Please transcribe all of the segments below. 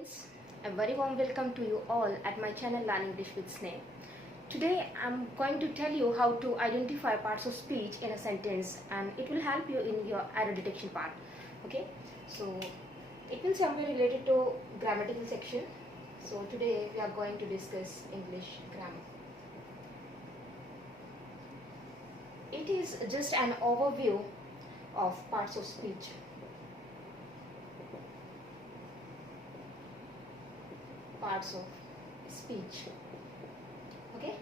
Students, a very warm welcome to you all at my channel Learn English with Sneh. Today I'm going to tell you how to identify parts of speech in a sentence, and it will help you in your error detection part. Okay, so it will somewhere related to grammatical section. So today we are going to discuss English grammar. It is just an overview of parts of speech. Parts of speech. Okay,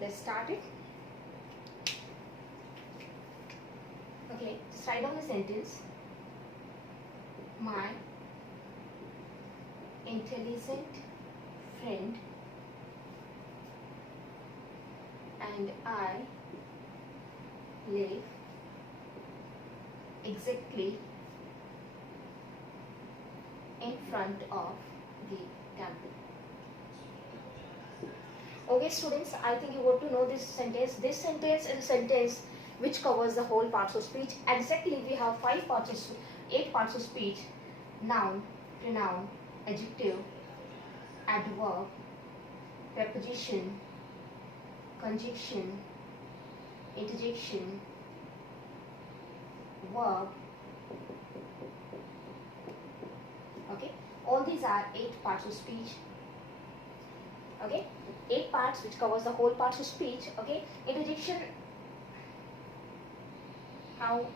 let's start it. Okay, just write down the sentence. My intelligent friend and I live exactly in front of the temple. Okay, students, I think you want to know this sentence. This sentence is a sentence which covers the whole parts of speech. Exactly, we have 8 parts of speech: noun, pronoun, adjective, adverb, preposition, conjunction, interjection, verb. Okay, all these are 8 parts of speech. Okay, 8 parts which covers the whole parts of speech. Okay, interjection, how,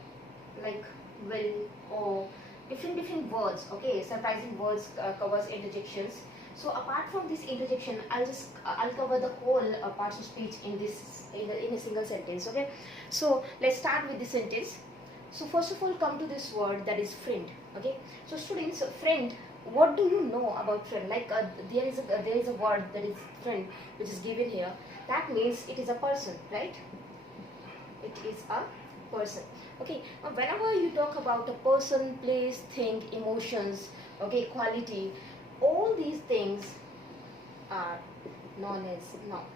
like, will, or different words. Okay, surprising words covers interjections. So apart from this interjection, I'll cover the whole parts of speech in a single sentence. Okay, so let's start with the sentence. So first of all, come to this word, that is friend. Okay, so students, friend, what do you know about friend? Like there is a word, that is friend, which is given here. That means it is a person, right? It is a person. Okay, now whenever you talk about a person, place, thing, emotions, okay, quality, all these things are known as noun.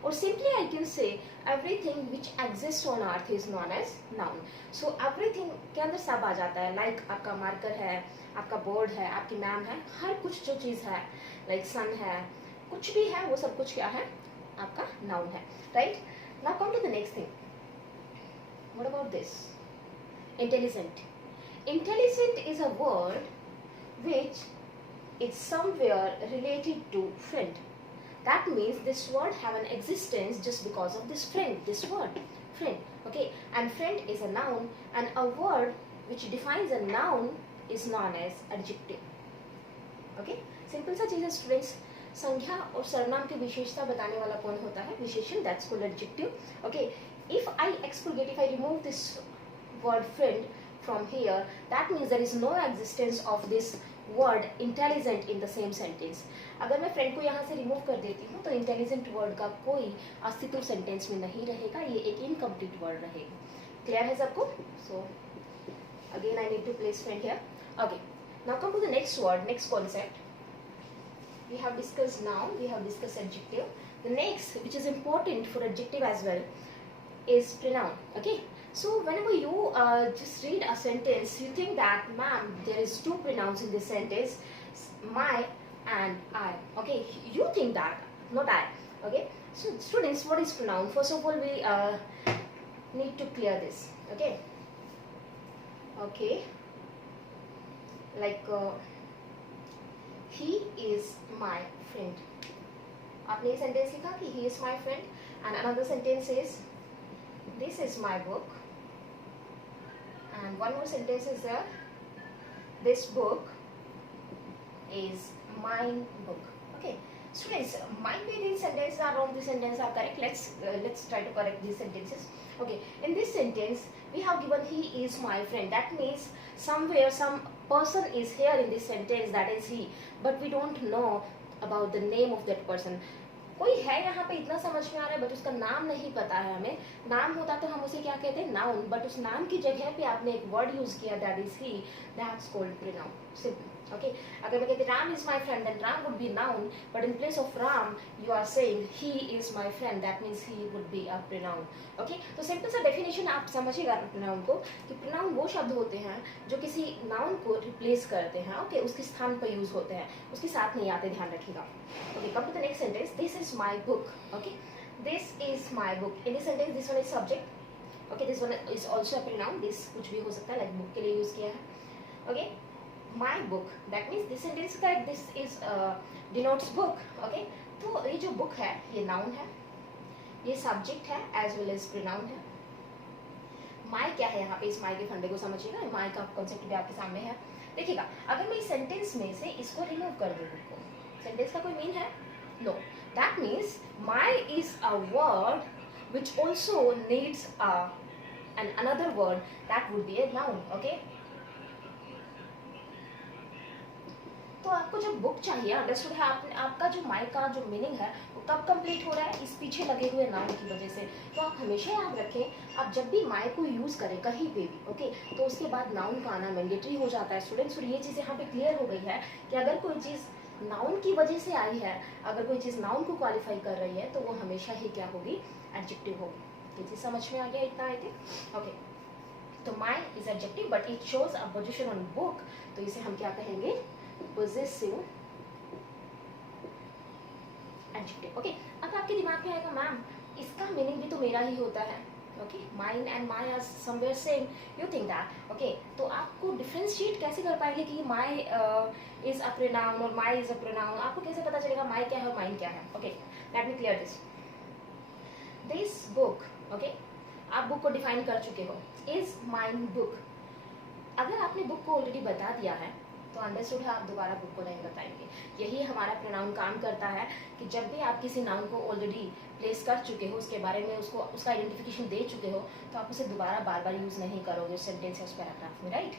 Or simply I can say everything which exists on earth is known as noun. So everything के अंदर सब आ जाता है. Like आपका मार्कर है, आपका बोर्ड है, आपकी मैम है, हर कुछ जो चीज़ है, like sun है, कुछ भी है, वो सब कुछ क्या है? आपका noun है, right? Now come to the next thing. What about this? Intelligent. Intelligent is a word which is somewhere related to friend. That means this word have an existence just because of this friend, this word, friend. Okay, and friend is a noun, and a word which defines a noun is known as adjective. Okay, simple सा चीज़ है students. संज्ञा और सर्वनाम की विशेषता बताने वाला कौन होता है? विशेषण, that's called adjective. Okay, if I expurgate, if I remove this word friend from here, that means there is no existence of this word intelligent in the same sentence. अगर मैं friend को यहाँ से remove कर देती हूँ तो intelligent word का कोई अस्तित्व sentence में नहीं रहेगा, ये एक incomplete word रहेगा. Clear है सबको? So again I need to place friend here. Okay, now come to the next word, next concept. We have discussed noun, we have discussed adjective. The next, which is important for adjective as well, is pronoun. Okay, so whenever you just read a sentence, you think that, ma'am, there is 2 pronouns in this sentence, my and I. Okay, you think that, not I. Okay, so students, what is pronoun? First of all, we need to clear this. Okay, okay, like he is my friend. आपने ये sentence लिखा कि he is my friend, and another sentence is this is my book, and one more sentence is there, this book is my book. Okay, students, might be these sentences are wrong, these sentences are correct. Let's try to correct these sentences. Okay, in this sentence we have given he is my friend. That means somewhere some person is here in this sentence, that is he, but we don't know about the name of that person. कोई है यहाँ पे इतना समझ में आ रहा है बट उसका नाम नहीं पता है हमें, नाम होता तो हम उसे क्या कहते हैं, नाउन, बट उस नाम की जगह पे आपने एक वर्ड यूज किया that is he, that's called pronoun, simple. Okay, अगर मैं कहती Ram is my friend then Ram would be noun, but in place of Ram you are saying he is my friend, that means he would be a pronoun. Okay, तो simple सा definition आप समझिएगा प्रोनाउन को, कि प्रोनाउन वो शब्द होते हैं जो किसी नाउन को रिप्लेस करते हैं, ओके, उसके स्थान पर यूज होते हैं, उसके साथ नहीं आते, ध्यान रखिएगा। Okay, come to the next sentence. This is my book. Okay, this is my book. In this sentence, this one is subject. Okay, this one is also a pronoun. This कुछ भी हो सकता है, like book के लिए use किया है. Okay, my book. That means this sentence का this is denotes book. Okay, तो ये जो book है, ये noun है, ये subject है as well as pronoun है. My क्या है यहाँ पे, इस my के फंडे को समझिएगा. My का concept भी आपके सामने है. देखिएगा, अगर मैं इस sentence में से इसको remove कर दूँ, सेंटेंस का कोई मीन है? No, that means my is a word which also needs an another word that would be a noun. Okay, तो आपको जो बुक चाहिए, अंडरस्टूड है, आपका जो माई का जो मीनिंग है वो कब कंप्लीट हो रहा है, इस पीछे लगे हुए नाउन की वजह से। तो आप हमेशा याद रखें, आप जब भी माई को यूज करें कहीं पे भी, ओके, तो उसके बाद नाउन का आना मैंडेटरी हो जाता है। स्टूडेंट्स, और ये चीज़ यहाँ पे क्लियर हो गई है कि अगर कोई चीज़ नाउन की वजह से आई है, अगर कोई चीज़ नाउन को क्वालिफाई कर रही है तो वो हमेशा ही क्या होगी, एडजेक्टिव होगी। ये चीज़ समझ में आ गया इतना, आई थिंक। ओके, तो my is adjective but it shows a position on book, तो इसे हम क्या कहेंगे, पोजेसिव एडजेक्टिव। ओके, अब आपके दिमाग में आएगा मैम इसका मीनिंग भी तो मेरा ही होता है। Okay, mine and my are somewhere same, you think that. Okay, तो आपको डिफरेंशिएट कैसे कर पाएंगे कि माई इज अ प्रोनाउन और माई इज अ प्रोनाउन, आपको कैसे पता चलेगा माई क्या है और माइन क्या है? Okay, let me clear this book. Okay, आप बुक को डिफाइन कर चुके हो, इज माइन बुक। अगर आपने बुक को ऑलरेडी बता दिया है तो अंडरस्टूड है, आप दोबारा बुक को नहीं बताएंगे। यही हमारा प्रोनाउन काम करता है कि जब भी आप किसी नाउन को ऑलरेडी प्लेस कर चुके हो, उसके बारे में उसका आइडेंटिफिकेशन दे चुके हो, तो आप उसे दोबारा बार बार यूज़ नहीं करोगे सेंटेंस या उस पैराग्राफ में, राइट?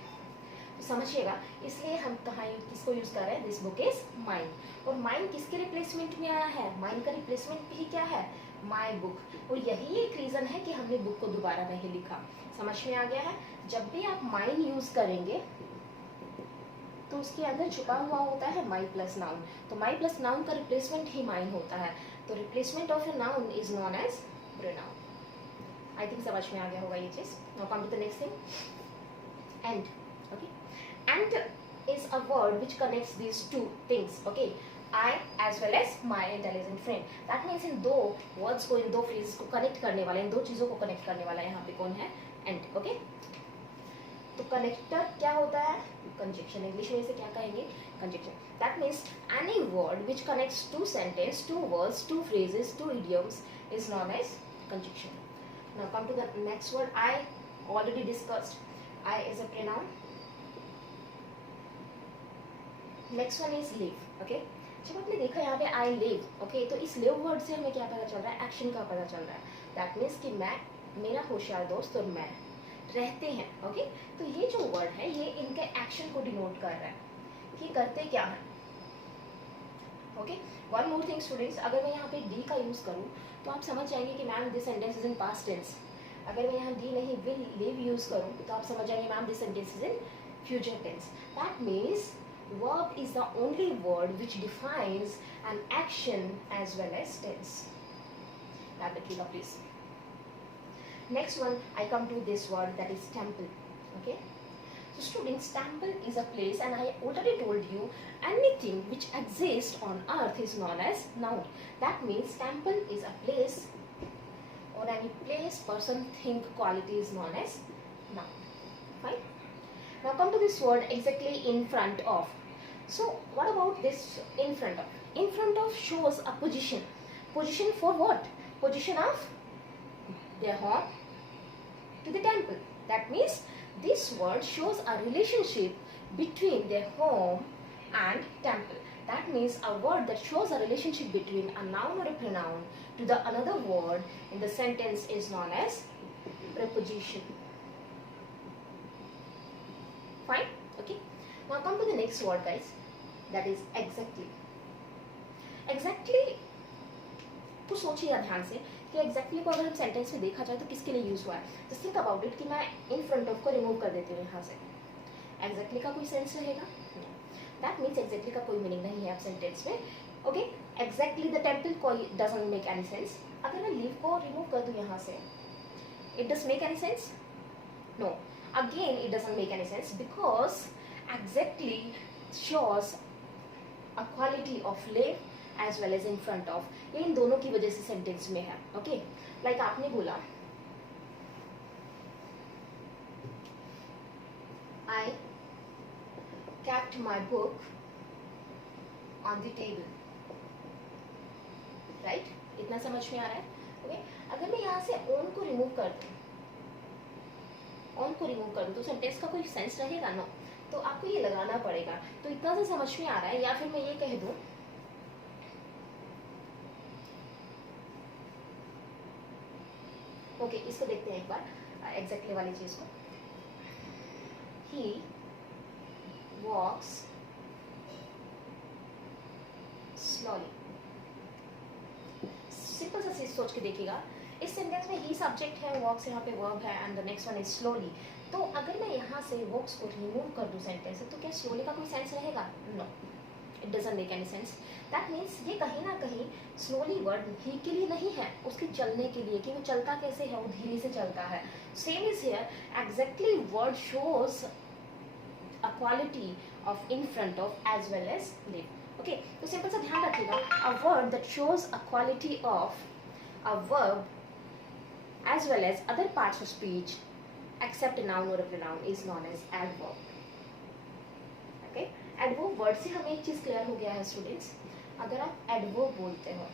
तो समझिएगा, इसलिए हम कहाँ किसको यूज़ कर रहे हैं, दिस बुक इज माइन। और माइन किसके रिप्लेसमेंट में आया है, माइन का रिप्लेसमेंट ही क्या है, माई बुक। और यही एक रीज़न है कि हमने बुक को दोबारा नहीं लिखा। समझ में आ गया है? जब भी आप माइन यूज़ करेंगे तो उसके अंदर छुपा हुआ होता है माई प्लस नाउन, तो माई प्लस नाउन का रिप्लेसमेंट ही माइन होता है, तो replacement of a noun is known as pronoun. I think समझ में आ गया होगा ये चीज। Now come to the next thing, and. Okay, and is a word which connects these two things, okay, I as well as my intelligent friend. That means इन दो words को, इन दो फ्रेजेस को कनेक्ट करने वाला, इन दो चीजों को कनेक्ट करने वाला यहाँ पे कौन है, एंड। ओके, तो कनेक्टर क्या होता है, कंजक्शन। इंग्लिश में इसे क्या कहेंगे, conjunction. That means any word which connects two sentence, two words, two phrases, two idioms is known as conjunction. Now come to the next word, I already discussed, I is a pronoun. Next one is live. Okay, जब आपने देखा यहाँ पे I live, okay, तो इस live word से हमें क्या पता चल रहा है, एक्शन का पता चल रहा है। दैट मीन्स कि मैं, मेरा होशियार दोस्त और मैं रहते हैं। ओके, तो ये जो वर्ड है ये इनके एक्शन को डिनोट कर रहा है कि करते क्या है। Okay, one more thing students, अगर मैं यहाँ पे डी का यूज करूँ तो आप समझ जाएंगे कि ma'am this sentence is in past tense. अगर मैं यहाँ डी नहीं विल लिव यूज करूँ तो आप समझ जाएंगे ma'am this sentence is in future tense. That means verb is the only word which defines an action as well as tense. That the please. Next one, I come to this word, that is temple. Okay, so students, temple is a place, and I already told you anything which exists on earth is known as noun. That means temple is a place, or any place, person, thing, quality is known as noun. Fine. Now come to this word, exactly in front of. So what about this in front of? In front of shows a position. Position for what? Position of their home to the temple. That means this word shows a relationship between their home and temple. That means a word that shows a relationship between a noun or a pronoun to the another word in the sentence is known as preposition. Fine? Okay. Now come to the next word, guys. That is exactly. Exactly कुछ सोचिएगा ध्यान से कि एग्जैक्टली को अगर हम सेंटेंस में देखा जाए तो किसके लिए यूज हुआ है. जस्ट थिंक अबाउट इट कि मैं इन फ्रंट ऑफ को रिमूव कर देती हूँ यहाँ से. एग्जैक्टली का कोई सेंस रहेगा? दैट मीन्स एग्जैक्टली का कोई मीनिंग नहीं है अब सेंटेंस में. ओके, एग्जैक्टली द टेम्पल कोई डजंट मेक एनी सेंस. अगर मैं लीव को रिमूव कर दूँ यहाँ से, it does make any sense? No, again it doesn't make any sense because exactly shows a quality of live as well as in front of. ये इन दोनों की वजह से सेंटेंस में है. ओके, लाइक आपने बोला I kept my book on the table, right? इतना समझ में आ रहा है? ओके, अगर मैं यहाँ से on को रिमूव कर दूँ, on को रिमूव कर दूँ तो सेंटेंस का कोई सेंस रहेगा? नो. तो आपको ये लगाना पड़ेगा. तो इतना से समझ में आ रहा है. या फिर मैं ये कह दूं ओके, इसको देखते हैं एक बार एग्जैक्टली वाली चीज को. ही वॉक्स स्लोली. सिंपल सा चीज सोच के देखिएगा. इस सेंटेंस में ही सब्जेक्ट है, वॉक्स यहाँ पे वर्ब है and the next one is slowly. तो अगर मैं यहाँ से वॉक्स को रिमूव कर दूँ सेंटेंस से, तो क्या स्लोली का कोई सेंस रहेगा? No, it doesn't make any sense. That means ये कहीं ना कहीं स्लोली वर्ड ही के लिए नहीं है, उसके चलने के लिए, कि वो चलता कैसे है, वो धीरे से चलता है. Same is here, exactly word shows a quality of in front of as well as live. Okay, तो सिंपल सा ध्यान रखिएगा, a word that shows a quality of a verb as well as other parts of speech except a noun or a pronoun is known as adverb. Okay, adverb word से हमें एक चीज क्लियर हो गया है स्टूडेंट्स. अगर आप adverb बोलते हो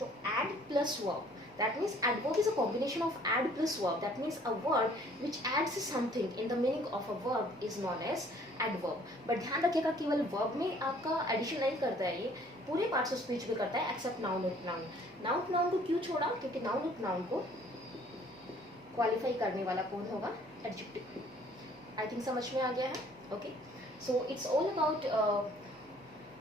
तो add plus verb, that means adverb is a combination of add plus verb. That means a word which adds something in the meaning of a verb is known as adverb. but ध्यान रखिएगा केवल verb में आपका addition नहीं करता है, ये पूरे parts of speech में करता है except noun और pronoun. noun pronoun को क्यों छोड़ा? क्योंकि noun और pronoun को क्वालिफाई करने वाला कौन होगा? एडजेक्टिव. आई थिंक समझ में आ गया है. Okay, so it's all about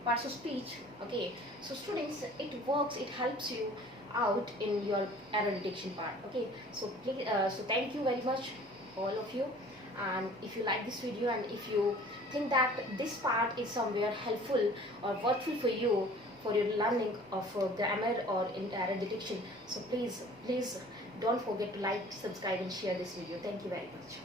parts of speech. Okay, so students, it works, it helps you out in your error detection part. Okay, so please so thank you very much all of you, and if you like this video and if you think that this part is somewhere helpful or worthwhil for you for your learning of grammar or in error detection, so please don't forget to like, subscribe and share this video. Thank you very much.